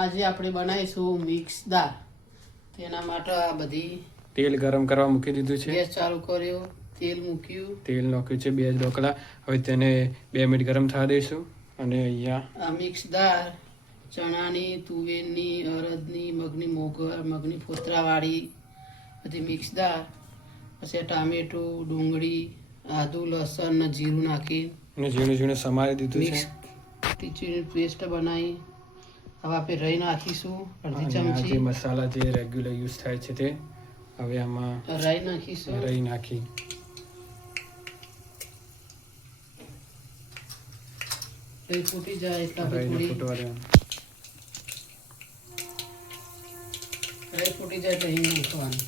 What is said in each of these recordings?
આજે આપણે બનાવીશું મિક્સ દાળ. તેના માટે આ બધી તેલ ગરમ કરવા મૂકી દીધું છે. ગેસ ચાલુ કર્યો, તેલ મૂક્યું, તેલ નાખ્યું છે 2 ઢોકળા. હવે તેને 2 મિનિટ ગરમ થવા દઈશું. અને અહીંયા આ મિક્સ દાળ ચણાની, તુવેરની, અડદની, મગની મોગર, મગની ફોતરાવાળી બધી મિક્સ દાળ. પછી ટામેટું, ડુંગળી, આદુ, લસણ ને જીરું નાખી અને ઝીણું ઝીણું સમારી દીધું છે. મિક્સ ટીચીની પેસ્ટ બનાવી. હવે આપણે રહી નાખીશું અડધી અને આ જે ચમચી મસાલા જે રેગ્યુલર યુઝ થાય છે તે હવે આમાં રાઈ નાખીશું. રહી નાખી રહી ફૂટી જાય એટલે આપણે રહીને થોડી ફૂટવા દેવાનું. રહી ફૂટી જાય એટલે હિંગ નાખવાનું.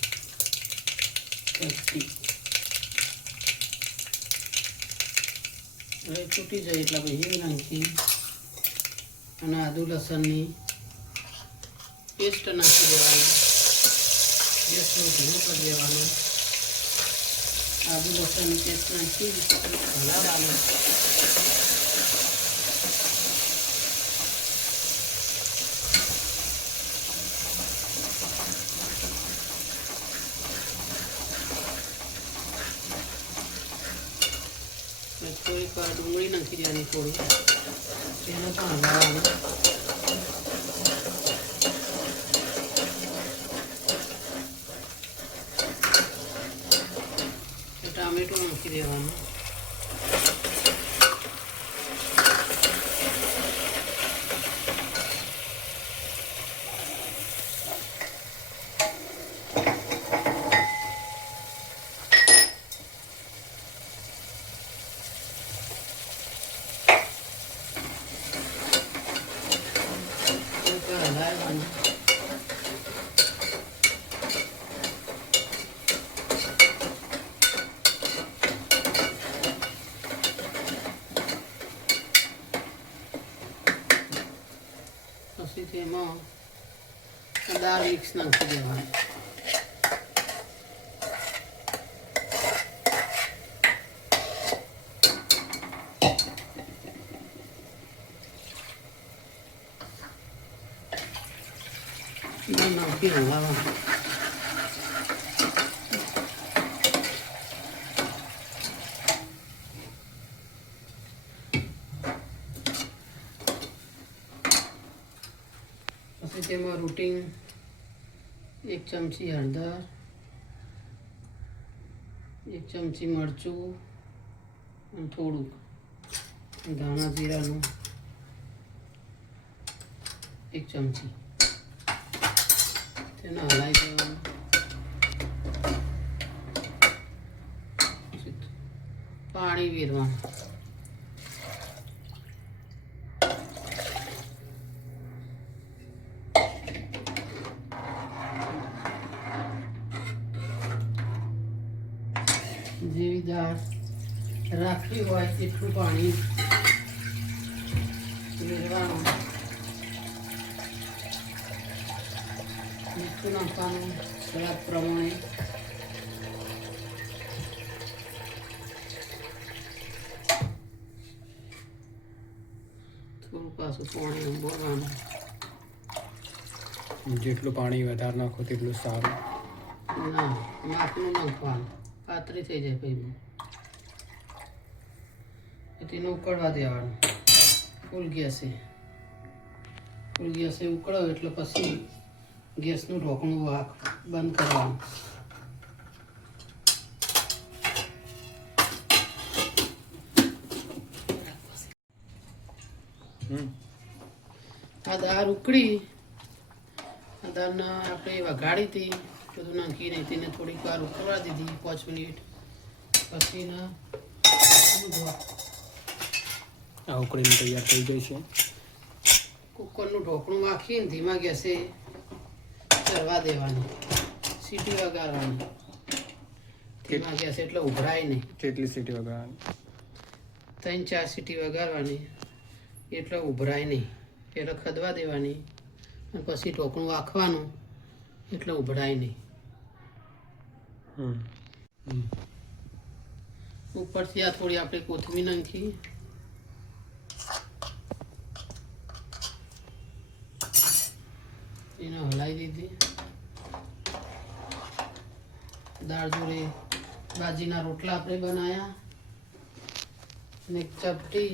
પછી રહી ફૂટી જાય એટલે આપણે હિંગ નાખી અને આદુ લસણની પેસ્ટ નાખી દેવાની. ગેસનું ધીમું કરી દેવાનું. આદુ લસણની પેસ્ટ નાખી હલાવવાનું. થોડીક વાર ડુંગળી નાખી દેવાની થોડી, તેને પણ હલાવવાનું. ટામેટું નાખી દેવાનું. હલાવવાનું. પછી તેમાં દાળ મિક્સ નાખી દેવાનું. નાખી હલાવવાનું. પછી તેમાં રૂટિંગ 1 ચમચી હળદર, 1 ચમચી મરચું અને થોડુંક ધાણા જીરાનું 1 ચમચી તેને હલાવી દેવાનું. પાણી વેરવાનું. જેવી દાળ રાખવી હોય એટલું પાણી વેરવાનું. મીઠું નાખવાનું સ્વાદ પ્રમાણે. થોડું પાછું પાણી ઉંબોળવાનું. જેટલું પાણી વધારે નાખો તેટલું સારું. ના, માપનું નાખવાનું. પાતળી થઈ જાય પછી તેને ઉકળવા દેવાનું. ફૂલ ગેસે ઉકળો એટલે પછી ગેસનું ઢોકણું બંધ કરવાનું. આ દાળ ઉકળી, આ દાળને આપણે વઘાડી હતી, બધું નાખીને તેને થોડીક વાર ઉકળવા દીધી 5 મિનિટ. પછી આ ઉકળીને તૈયાર થઈ ગઈ છે. કુકરનું ઢોકણું વાંખીને ધીમા ગેસે ચરવા દેવાનું. સીટી વગાડવાની ધીમા ગેસે એટલે ઉભરાય નહીં. કેટલી સીટી વગાડવાની? 3-4 સીટી વગાડવાની એટલે ઉભરાય નહીં. એટલે ખદવા દેવાની અને પછી ઢોકણું વાંખવાનું એટલે ઉભરાય નહીં. ઉપરથી આ થોડી આપણે કોથમીર નાખી. એને હલાવી દીધી. દાળ જોડે બાજીના રોટલા આપણે બનાવ્યા અને એક ચપટી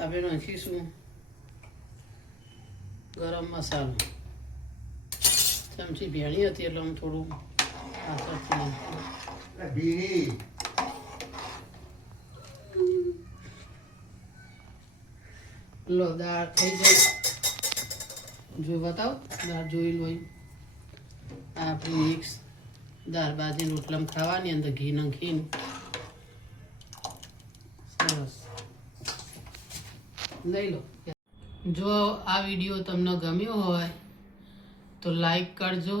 આપણે નાખીશું ગરમ મસાલો. ચમચી ભેણી હતી એટલે હું થોડું પાછળથી નાખ્યું. લો દાળ થઈ જાય, જો બતાવો દાળ જોઈ લો. આ આપણી મિક્સ દાળ બાજીની રોટલામાં ખાવાની, અંદર ઘી નાખીને સરસ લઈ લો. જો આ વિડીયો તમને ગમ્યો હોય તો લાઈક કરજો,